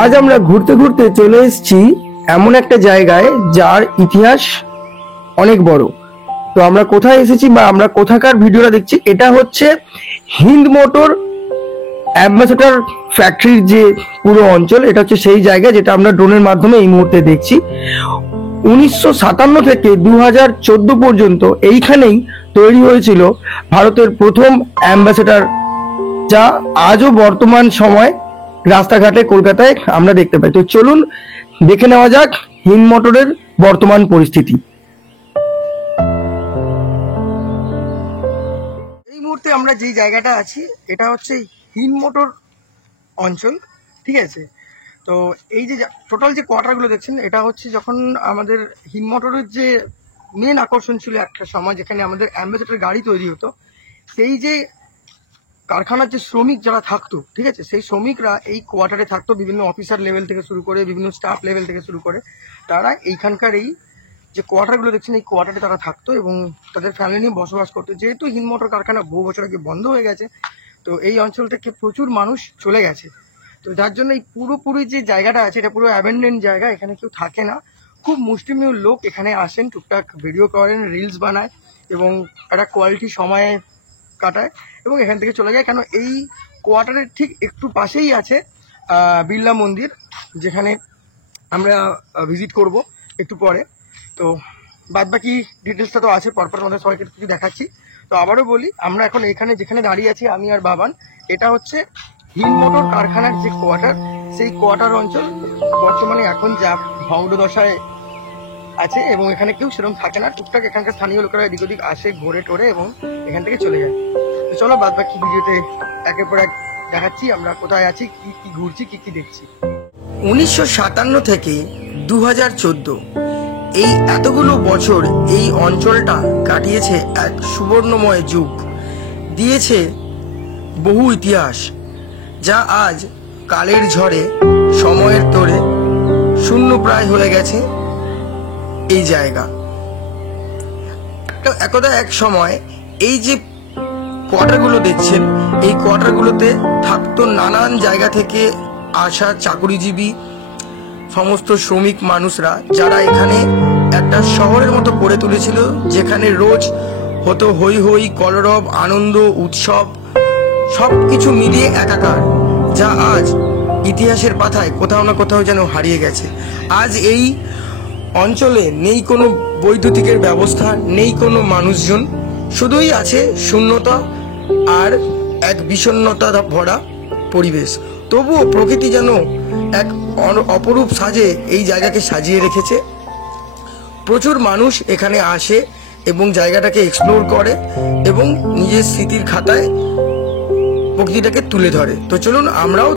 আজ আমরা ঘুরতে ঘুরতে চলে এসেছি এমন একটা জায়গায় যার ইতিহাস অনেক বড়। তো আমরা কোথায় এসেছি বা আমরা কোথাকার ভিডিওটা দেখছি, এটা হচ্ছে হিন্দ মোটর অ্যাম্বাসেডর ফ্যাক্টরির যে পুরো অঞ্চল, এটা হচ্ছে সেই জায়গা যেটা আমরা ড্রোনের মাধ্যমে এই মুহূর্তে দেখছি। 1957 থেকে 2014 পর্যন্ত এইখানেই তৈরি হয়েছিল ভারতের প্রথম অ্যাম্বাসেডর, যা আজও বর্তমান সময় রাস্তাঘাটে কলকাতায় আমরা দেখতে পাই। তো চলুন দেখে নেওয়া যাক হিন্দ মোটরের বর্তমান পরিস্থিতি। এই মুহূর্তে আমরা যেই জায়গাটা আছি এটা হচ্ছে হিন্দ মোটর অঞ্চল, ঠিক আছে। তো এই যে টোটাল যে কোয়ার্টারগুলো দেখছেন, এটা হচ্ছে যখন আমাদের হিন্দ মোটরের যে মেন আকর্ষণ ছিল একটা সময়, যেখানে আমাদের অ্যাম্বাসেডর গাড়ি তৈরি হতো, সেই যে কারখানার যে শ্রমিক যারা থাকতো, ঠিক আছে, সেই শ্রমিকরা এই কোয়ার্টারে থাকতো। বিভিন্ন অফিসার লেভেল থেকে শুরু করে বিভিন্ন স্টাফ লেভেল থেকে শুরু করে তারা এইখানকার এই যে কোয়ার্টারগুলো দেখছেন এই কোয়ার্টারে তারা থাকতো এবং তাদের ফ্যামিলি নিয়ে বসবাস করতো। যেহেতু হিন্দ মোটর কারখানা বহু বছর আগে বন্ধ হয়ে গেছে, তো এই অঞ্চল থেকে প্রচুর মানুষ চলে গেছে। তো যার জন্য এই পুরোপুরি যে জায়গাটা আছে এটা পুরো অ্যাবেন্ডেন্ড জায়গা, এখানে কেউ থাকে না। খুব মুষ্টিমেয় লোক এখানে আসেন, টুকটাক ভিডিও করেন, রিলস বানায় এবং একটা কোয়ালিটি সময় কাটায় এবং এখান থেকে চলে যায়। কেন এই কোয়ার্টারের ঠিক একটু পাশেই আছে বিড়লা মন্দির, যেখানে আমরা ভিজিট করব একটু পরে। তো বাদ বাকি ডিটেলসটা তো আছে, পরপর আমাদের সবাইকে কিছু দেখাচ্ছি। তো আবারও বলি, আমরা এখন এখানে যেখানে দাঁড়িয়ে আছি আমি আর বাবান, এটা হচ্ছে হিন্দ মোটর কারখানার যে কোয়ার্টার, সেই কোয়ার্টার অঞ্চল বর্তমানে এখন যা ভগ্নদশায় আছে এবং এখানে কেউ সেরকম থাকে না। টুকটাক এখানকার স্থানীয় লোকেরা এদিক ওদিক আসে, ঘোরে টোরে এবং এখান থেকে চলে যায়। তো চলো বাদ বাকি ভিডিওতে একের পর এক দেখাচ্ছি আমরা কোথায় আছি, কি কি ঘুরছি, কি কি দেখছি। 1957 থেকে 2014 এই এতগুলো বছর এই অঞ্চলটা কাটিয়েছে এক সুবর্ণময় যুগ, দিয়েছে বহু ইতিহাস, যা আজ কালের ঝড়ে সময়ের তোড়ে শূন্য প্রায় হয়ে গেছে এই জায়গা। একদা এক সময় এই যে কোয়ার্টারগুলো দেখছেন, এই কোয়ার্টারগুলোতে থাকতো নানান জায়গা থেকে আসা চাকুরিজীবী সমস্ত শ্রমিক মানুষরা, যারা এখানে একটা শহরের মতো করে তুলেছিল, যেখানে রোজ হতো হই হই, কলরব, আনন্দ, উৎসব, সব কিছু মিলিয়ে একাকার, যা আজ ইতিহাসের পাতায় কোথাও না কোথাও যেন হারিয়ে গেছে। আজ এই অঞ্চলে নেই কোনো বৈদ্যুতিকের ব্যবস্থা, নেই কোনো মানুষজন, শুধুই আছে শূন্যতা আর এক বিষণ্ণতা ভরা পরিবেশ। তবুও প্রকৃতি যেন এক অপরূপ সাজে এই জায়গাকে সাজিয়ে রেখেছে। প্রচুর মানুষ এখানে আসে এবং জায়গাটাকে এক্সপ্লোর করে এবং নিজের স্মৃতির খাতায় প্রকৃতিটাকে তুলে ধরে। তো চলুন আমরাও